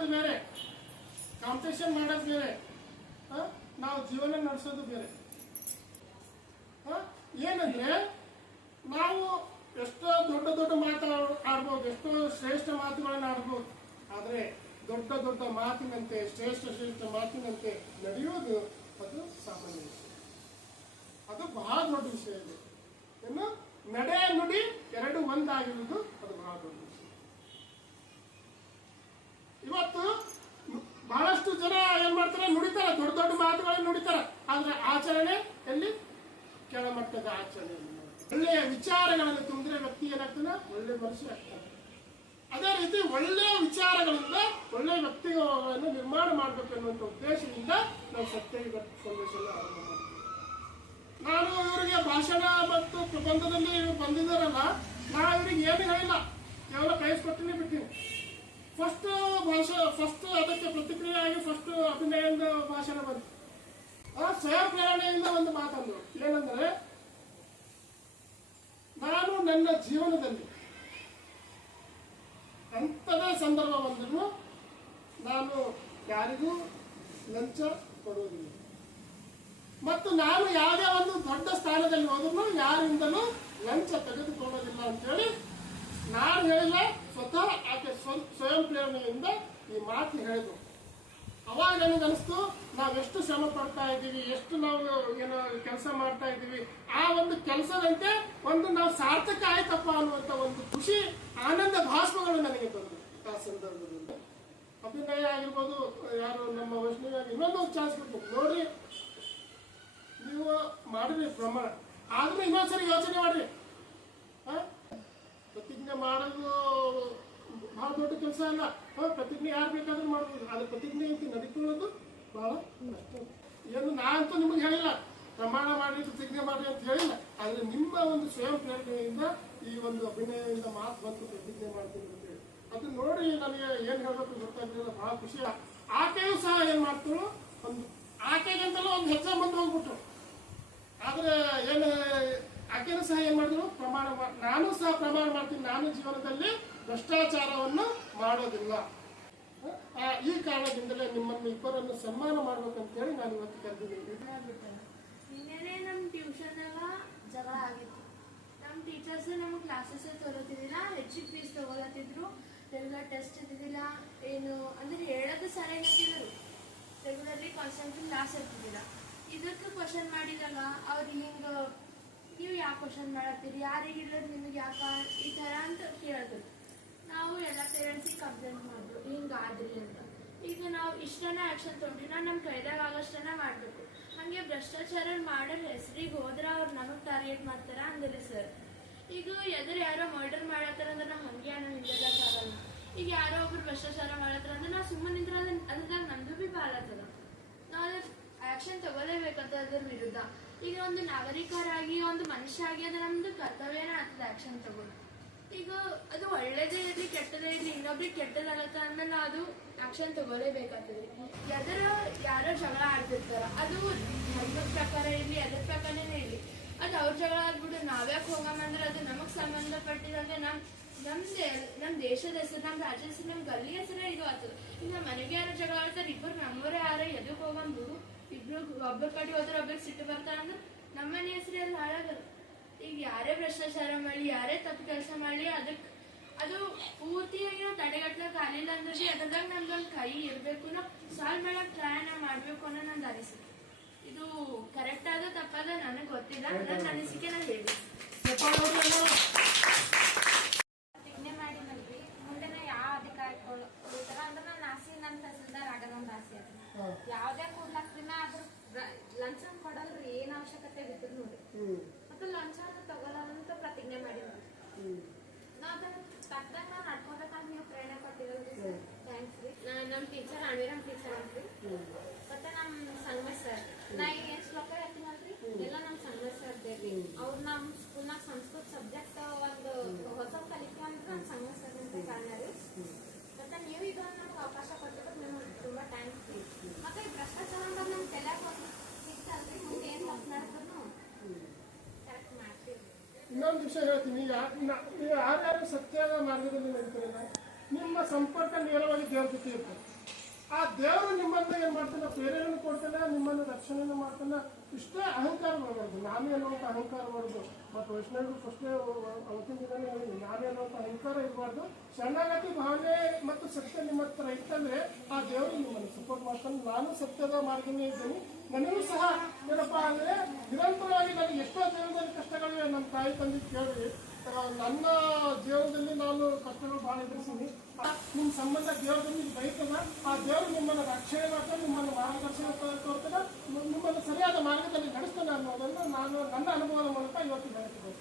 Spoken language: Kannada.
ಮಾಡೋದು ಬೇರೆ, ಕಾಂಪಿಟೇಷನ್ ಮಾಡೋದು ಬೇರೆ, ನಾವು ಜೀವನ ನಡೆಸೋದು ಬೇರೆ. ಏನಂದ್ರೆ ನಾವು ಎಷ್ಟೋ ದೊಡ್ಡ ದೊಡ್ಡ ಆಡ್ಬೋದು, ಎಷ್ಟೋ ಶ್ರೇಷ್ಠ ಮಾತುಗಳನ್ನು ಆಡ್ಬೋದು, ಆದರೆ ದೊಡ್ಡ ದೊಡ್ಡ ಮಾತಿನಂತೆ ಶ್ರೇಷ್ಠ ಮಾತಿನಂತೆ ನಡೆಯುವುದು ಅದು ಸಾಮಾನ್ಯ ವಿಷಯ. ಅದು ಬಹಳ ದೊಡ್ಡ ವಿಷಯ ಇದೆ. ಇನ್ನು ನಡೆ ನುಡಿ ಎರಡು ಒಂದಾಗಿರುವುದು ಅದು ಬಹಳ ದೊಡ್ಡ ವಿಷಯ. ಇವತ್ತು ಬಹಳಷ್ಟು ಜನ ಏನ್ ಮಾಡ್ತಾರೆ, ನುಡಿತಾರೆ, ದೊಡ್ಡ ದೊಡ್ಡ ಮಾತುಗಳನ್ನು ನುಡಿತಾರೆ, ಆದ್ರೆ ಆಚರಣೆ ಎಲ್ಲಿ? ಕೆಳಮಟ್ಟದ ಆಚರಣೆ. ಒಳ್ಳೆಯ ವಿಚಾರಗಳನ್ನು ತುಂಬಿದ್ರೆ ವ್ಯಕ್ತಿ ಏನಾಗ್ತಾನೆ? ಒಳ್ಳೆ ಮನುಷ್ಯ ಆಗ್ತಾನೆ. ಅದೇ ರೀತಿ ಒಳ್ಳೆಯ ವಿಚಾರಗಳಿಂದ ಒಳ್ಳೆಯ ವ್ಯಕ್ತಿಗಳನ್ನು ನಿರ್ಮಾಣ ಮಾಡಬೇಕು ಅನ್ನುವಂಥ ಉದ್ದೇಶದಿಂದ ನಾವು ಸತ್ಯಯುಗ ಸಂದೇಶನ ಆರಂಭ ಮಾಡ್ತೀವಿ. ನಾನು ಇವರಿಗೆ ಭಾಷಣ ಮತ್ತು ಪ್ರಬಂಧದಲ್ಲಿ ಬಂದಿದ್ದಾರಲ್ಲ, ನಾ ಇವರಿಗೆ ಏನು ಹೇಳಿಲ್ಲ, ಕೇವಲ ಕಳಿಸ್ಕೊಟ್ಟಿನೇ ಬಿಟ್ಟಿನಿ. ಫಸ್ಟ್ ಅದಕ್ಕೆ ಪ್ರತಿಕ್ರಿಯೆಯಾಗಿ ಫಸ್ಟ್ ಅಭಿನಯದ ಭಾಷಣ ಬಂತು. ಸ್ವಯಂ ಪ್ರೇರಣೆಯಿಂದ ಒಂದು ಮಾತಂದ್ರು, ಏನಂದ್ರೆ ನಾನು ನನ್ನ ಜೀವನದಲ್ಲಿ ಅಂಥದೇ ಸಂದರ್ಭ ಬಂದರೂ ನಾನು ಯಾರಿಗೂ ಲಂಚ ಕೊಡುವುದಿಲ್ಲ, ಮತ್ತು ನಾನು ಯಾವುದೇ ಒಂದು ದೊಡ್ಡ ಸ್ಥಾನದಲ್ಲಿ ಹೋದ್ರೂ ಯಾರಿಂದಲೂ ಲಂಚ ತೆಗೆದುಕೊಳ್ಳೋದಿಲ್ಲ ಅಂತೇಳಿ ನಾನು ಹೇಳಿಲ್ಲ, ಸ್ವತಃ ಆಕೆ ಸ್ವಯಂ ಪ್ರೇರಣೆಯಿಂದ ಈ ಮಾತು ಹೇಳಿದ್ರು. ಅವಾಗ ನನಗನ್ನಿಸ್ತು, ನಾವೆಷ್ಟು ಶ್ರಮ ಪಡ್ತಾ ಇದ್ದೀವಿ, ಎಷ್ಟು ನಾವು ಏನೋ ಕೆಲಸ ಮಾಡ್ತಾ ಇದ್ದೀವಿ, ಆ ಒಂದು ಕೆಲಸದಂತೆ ಒಂದು ನಾವು ಸಾರ್ಥಕ ಆಯ್ತಪ್ಪ ಅನ್ನುವಂಥ ಒಂದು ಖುಷಿ, ಆನಂದ ಭಾಷ್ಪಗಳು ನನಗೆ ಬಂದು ಆ ಸಂದರ್ಭದಲ್ಲಿ. ಅಭಿನಯ ಆಗಿರ್ಬೋದು, ಯಾರು ನಮ್ಮ ವೈಷ್ಣವಿ ಇನ್ನೊಂದು ಚಾನ್ಸ್ ಕೊಟ್ಟು ನೋಡ್ರಿ, ನೀವು ಮಾಡಿರಿ ಪ್ರಮಾಣ, ಆದ್ರೂ ಇನ್ನೊಂದ್ಸರಿ ಯೋಚನೆ ಮಾಡ್ರಿ. ಪ್ರತಿಜ್ಞೆ ಮಾಡೋದು ಬಹಳ ದೊಡ್ಡ ಕೆಲಸ ಅಲ್ಲ. ಪ್ರತಿಜ್ಞೆ ಯಾರು ಬೇಕಾದ್ರೂ ಮಾಡ್ಬೋದು, ಆದ್ರೆ ಪ್ರತಿಜ್ಞೆ ಅಂತ ನಡ್ಕೊಳ್ಳೋದು ಬಹಳ ಕಷ್ಟ. ಏನು ನಾನಂತೂ ನಿಮಗೆ ಹೇಳಿಲ್ಲ ಪ್ರಮಾಣ ಮಾಡಿ ಪ್ರತಿಜ್ಞೆ ಮಾಡಿ ಅಂತ ಹೇಳಿಲ್ಲ, ಆದ್ರೆ ನಿಮ್ಮ ಒಂದು ಸ್ವಯಂ ಪ್ರೇರಣೆಯಿಂದ ಈ ಒಂದು ಅಭಿನಯದಿಂದ ಮಾತು ಬಂತು, ಪ್ರತಿಜ್ಞೆ ಮಾಡ್ತೀನಿ ಅಂತ ಹೇಳಿ. ಅದನ್ನ ನೋಡಿ ನನಗೆ ಏನ್ ಹೇಳ್ಬೇಕು ಗೊತ್ತಾಗ್ಲಿಲ್ಲ, ಬಹಳ ಖುಷಿ. ಆಕೆಯೂ ಸಹ ಏನ್ ಮಾಡ್ತಳು, ಒಂದು ಆಕೆಗಂತಲೂ ಒಂದು ಹೆಜ್ಜೆ ಮುಂದೆ ಹೋಗ್ಬಿಟ್ರು. ಆದ್ರೆ ಏನು ಆಕೆನೂ ಸಹ ಏನ್ ಮಾಡಿದ್ರು, ನಾನು ಸಹ ಪ್ರಮಾಣ ಮಾಡ್ತೀನಿ, ನಾನು ಜೀವನದಲ್ಲಿ ಭ್ರಷ್ಟಾಚಾರವನ್ನು ಮಾಡೋದಿಲ್ಲ. ಈ ಕಾರಣದಿಂದಲೇ ನಿಮ್ಮನ್ನು ಇಬ್ಬರನ್ನು ಸನ್ಮಾನ ಮಾಡ್ಬೇಕಂತ ಹೇಳಿ ನಾನು ಇವತ್ತು ಕರೆದಿದ್ದೀನಿ. ನಿನ್ನೆ ನಮ್ಮ ಟ್ಯೂಷನ್ ಜಗಳ ಆಗಿತ್ತು. ನಮ್ಮ ಟೀಚರ್ಸ್ ನಮ್ಗೆ ಕ್ಲಾಸಸ್ ತಗೋತಿದ್ದಿಲ್ಲ, ಹೆಚ್ಚಿಗೆ ಫೀಸ್ ತಗೊಳತಿದ್ರು, ರೆಗ್ಯುಲರ್ ಟೆಸ್ಟ್ ಇದ್ದಿದ್ದಿಲ್ಲ, ಏನು ಅಂದ್ರೆ ಹೇಳೋದು ಸರಿಯಾಗಿದ್ರು, ರೆಗ್ಯುಲರ್ಲಿ ಕಾನ್ಸ್ಟೆಂಟ್ಲಿ ಕ್ಲಾಸ್ ಇರ್ತಿದ್ದಿಲ್ಲ. ಇದಕ್ಕೆ ಕ್ವಶನ್ ಮಾಡಿದಾಗ ಅವ್ರು ಹಿಂಗ ನೀವು ಯಾಕೆ ಕ್ವಶನ್ ಮಾಡತ್ತೀರಿ, ಯಾರಿಗೆ ಇಲ್ಲದ ನಿಮಗೆ ಯಾಕ ಈ ತರ ಅಂತ ಕೇಳಿದ್ರು. ನಾವು ಎಲ್ಲ ಪೇರೆಂಟ್ಸಿಗೆ ಕಂಪ್ಲೇಂಟ್ ಮಾಡಿದ್ರು, ಹಿಂಗಾದ್ರಿ ಅಂತ. ಈಗ ನಾವು ಇಷ್ಟನ ಆಕ್ಷನ್ ತೊಗೊಂಡ್ರಿ, ನಮ್ಮ ಕೈದಾಗ ಆಗಷ್ಟನ್ನ ಮಾಡ್ಬೇಕು. ಹಂಗೆ ಭ್ರಷ್ಟಾಚಾರ ಮಾಡೋ ಹೆಸರಿಗೆ ಹೋದ್ರ ಅವ್ರು ನಮಗ್ ಟಾರ್ಗೆಟ್ ಮಾಡ್ತಾರ ಅಂದಿಲ್ಲ ಸರ್. ಈಗ ಎದುರು ಯಾರೋ ಮರ್ಡರ್ ಮಾಡತ್ತಾರ ಅಂದ್ರೆ ನಾವು ಹಂಗೆ ನಾವು ನಿಂದಿರ್ಲಕ್ಕಾಗಲ್ಲ. ಈಗ ಯಾರೋ ಒಬ್ರು ಭ್ರಷ್ಟಾಚಾರ ಮಾಡತ್ತಾರ ಅಂದ್ರೆ ನಾವು ಸುಮ್ಮನೆ ನಿಂತ್ರ ಅದ್ರದಾಗ ನಮ್ದು ಬಿ ಬಾಲತ್ತದ, ನಾವು ಅದ್ರ ಆಕ್ಷನ್ ತಗೋಲೇಬೇಕಂತ ಅದ್ರ ವಿರುದ್ಧ. ಈಗ ಒಂದು ನಾಗರಿಕರಾಗಿ ಒಂದು ಮನುಷ್ಯ ಆಗಿ ಅದು ನಮ್ದು ಕರ್ತವ್ಯನೇ ಆಗ್ತದೆ ಆಕ್ಷನ್ ತಗೋದು. ಈಗ ಅದು ಒಳ್ಳೇದೇ ಇರ್ಲಿ ಕೆಟ್ಟದೇ ಇರ್ಲಿ, ಇನ್ನೊಬ್ರಿಗೆ ಕೆಟ್ಟದಾಗತ್ತ ಅಂದ್ಮೇಲೆ ಅದು ಆಕ್ಷನ್ ತಗೋಲೇಬೇಕಾಗ್ತದೆ. ಯಾರೋ ಜಗಳ ಆಡ್ತಿರ್ತಾರ, ಅದು ಧರ್ಮದ ಪ್ರಕಾರ ಇರ್ಲಿ ಅದ್ರ ಪ್ರಕಾರನೇ ಇರ್ಲಿ, ಅದು ಅವ್ರ ಜಗಳ ಆಗ್ಬಿಟ್ಟು ನಾವ್ಯಾಕೆ ಹೋಗಂದ್ರೆ ಅದು ನಮಗ್ ಸಂಬಂಧಪಟ್ಟಿದಂಗೆ ನಮ್ ದೇಶದ ಹೆಸರು, ನಮ್ ರಾಜ್ಯದ ಹೆಸರು, ನಮ್ ಗಲ್ಲಿ ಹೆಸರೇ ಇದು ಆಗ್ತದೆ. ಈಗ ಮನೆಗೆ ಯಾರೋ ಜಗಳ ಆಡ್ತಾರೆ, ಇಬ್ಬರು ನಮ್ಮವರೇ ಯಾರ ಎದಕ್ ಹೋಗಂದು ಇಬ್ರು ಒಬ್ಬರ ಕಡೆ ಹೋದ್ರೆ ಒಬ್ಬರಿಗೆ ಸಿಟ್ಟು ಬರ್ತಾರ ಅಂದ್ರೆ ನಮ್ಮನೆ ಹೆಸರು ಎಲ್ಲ ಹಾಳಾಗಲ್ಲ. ಈಗ ಯಾರೇ ಭ್ರಷ್ಟಾಚಾರ ಮಾಡಲಿ, ಯಾರೇ ತಪ್ಪು ಕೆಲಸ ಮಾಡಲಿ, ಅದು ಪೂರ್ತಿಯಾಗಿ ನಾವು ತಡೆಗಟ್ಲಕ್ ಆಗಲಿಲ್ಲ ಅಂದ್ರೆ ಅದ್ರದಾಗ ನಮ್ದೊಂದು ಕೈ ಇರ್ಬೇಕು, ನಾವು ಸಾಲ್ವ್ ಮಾಡಕ್ ಟ್ರೈ ಮಾಡ್ಬೇಕು ಅನ್ನೋ ನಂದು ಅನಿಸಿಕೆ. ಇದು ಕರೆಕ್ಟ್ ಆದ ತಪ್ಪಾದ ನನಗೆ ಗೊತ್ತಿಲ್ಲ, ನನ್ನ ಅನಿಸಿಕೆ ನಾನು ಹೇಳಿ ಪ್ರತಿಜ್ಞೆ ಮಾಡಿ ಮಲ್ರಿ ಮುಂದೆ ಯಾವ ಅಧಿಕಾರ ಉಳಿತಾರ ಅಂದ್ರೆ ನನ್ನ ಆಸೆ, ನನ್ನ ತಹಸೀಲ್ದಾರ್ ಆಗೋದೊಂದು ಆಸೆ ಅದ. ಯಾವ್ದೇ ಕೂಡ್ಲಾಕ್ತಿನ ಅದ್ರ ಲಂಚ ಕೊಡಲ್ರಿ, ಏನ್ ಅವಶ್ಯಕತೆ ಬಿದ್ರು ನೋಡ್ರಿ, ಮತ್ತು ಲಂಚ ತಗೊಳ್ಳಂತ ಪ್ರತಿಜ್ಞೆ ಮಾಡಿ ನಾವ್ ಅದನ್ನ ತಕ್ಕದಾಗ ನಾವ್ ನಡ್ಕೋಬೇಕಂತ ನೀವು ಪ್ರೇರಣೆ ಕೊಟ್ಟಿರೋದ್ರಿ ಸರ್, ಥ್ಯಾಂಕ್ಸ್ ರೀ. ನಮ್ ಟೀಚರ್ ಅಣ್ವಿರಾಮ್ ಟೀಚರ್ ಅಂತ್ರಿ, ಮತ್ತೆ ನಮ್ ಸಂಗಮೇಶ್ ಸರ್, ನಾ ಈಗ ಏನ್ ಶ್ಲೋಕ ಹೇಳ್ತೀನಲ್ರಿ ಎಲ್ಲ ನಮ್ ಸಂಗಮೇಶ್ ಸರ್ ಬೇಕ್ರಿ. ಅವ್ರು ನಮ್ ಸ್ಕೂಲ್ನಾಗ ಸಂಸ್ಕೃತ ಸಬ್ಜೆಕ್ಟ್ ಒಂದು ಹೊಸ ಕಲಿಕೆ ಅಂದ್ರೆ ನಮ್ ಸಂಗಮೇಶ್ ಸರ್ ಅಂತ ಕಾರಣ ರೀ. ಮತ್ತೆ ನೀವು ಇದನ್ನ ನಮ್ಗೆ ಅವಕಾಶ ಕೊಟ್ಟಿರೋದು ನಿಮ್ಗೆ ತುಂಬಾ ಥ್ಯಾಂಕ್ಸ್ ರೀ. ಮತ್ತೆ ಈ ಭ್ರಷ್ಟಾಚಾರ ಅಂದ್ರೆ ನಮ್ ತಲೆಯಾಗ ಸಿಗ್ತಲ್ರಿ, ಮುಂದೆ ಏನ್ ಮಾತನಾಡ್ತಾನು ಕರೆಕ್ಟ್ ಮಾಡ್ತೀವಿ. ಇನ್ನೊಂದು ವಿಷಯ ಹೇಳ್ತೀನಿ, ನೀವು ಯಾರ್ಯಾರು ಸತ್ಯದ ಮಾರ್ಗದಲ್ಲಿ ನಡೀತೀರಲ್ಲ, ನಿಮ್ಮ ಸಂಪರ್ಕ ನೇರವಾಗಿ ದೇವ್ರ ಜೊತೆ ಇರ್ತದೆ. ಆ ದೇವರು ನಿಮ್ಮನ್ನ ಏನ್ ಮಾಡ್ತಾನೆ, ಪ್ರೇರಣೆ ಕೊಡ್ತಾನೆ, ನಿಮ್ಮನ್ನು ರಕ್ಷಣೆಯನ್ನು ಮಾಡ್ತಾನೆ. ಇಷ್ಟೇ ಅಹಂಕಾರ ಬರಬಾರ್ದು, ನಾನೇ ಅನ್ನುವಂಥ ಅಹಂಕಾರ ಬರೋದು. ಮತ್ತು ವೈಷ್ಣವರು ಫಸ್ಟೇ ಅವತ್ತಿನ ದಿನನೇ ಹೇಳಿದ್ವಿ, ನಾನೇ ಅನ್ನುವಂಥ ಅಹಂಕಾರ ಇರಬಾರ್ದು. ಶರಣಾಗತಿ ಭಾವನೆ ಮತ್ತು ಸತ್ಯ ನಿಮ್ಮ ಹತ್ರ ಇತ್ತಂದ್ರೆ ಆ ದೇವರು ನಿಮ್ಮನ್ನು ಸಪೋರ್ಟ್ ಮಾಡ್ತಾನೆ. ನಾನು ಸತ್ಯದ ಮಾರ್ಗನೇ ಇದ್ದೀನಿ. ನನಗೂ ಸಹ ಏನಪ್ಪ ಅಂದ್ರೆ ನಿರಂತರವಾಗಿ ನನಗೆ ಎಷ್ಟೋ ಜೀವನದಲ್ಲಿ ಕಷ್ಟಗಳಿವೆ. ನಮ್ಮ ತಾಯಿ ತಂದೆ ಕೇಳಿ ನನ್ನ ಜೀವನದಲ್ಲಿ ನಾನು ಕಷ್ಟಗಳು ಭಾಳ ಎದುರಿಸಿದ್ದೀನಿ. ನಿಮ್ಮ ಸಂಬಂಧ ದೇವರಲ್ಲಿ ಬೈತದ, ಆ ದೇವರು ನಿಮ್ಮನ್ನು ರಕ್ಷಣೆ ಮಾಡ್ತಾನೆ, ನಿಮ್ಮನ್ನು ಮಾರ್ಗದರ್ಶನ ತೋರ್ತಾನೆ, ನಿಮ್ಮನ್ನು ಸರಿಯಾದ ಮಾರ್ಗದಲ್ಲಿ ನಡೆಸ್ತಾನೆ ಅನ್ನೋದನ್ನು ನಾನು ನನ್ನ ಅನುಭವದ ಮೂಲಕ ಇವತ್ತು ಹೇಳ್ತಿದ್ದೇನೆ.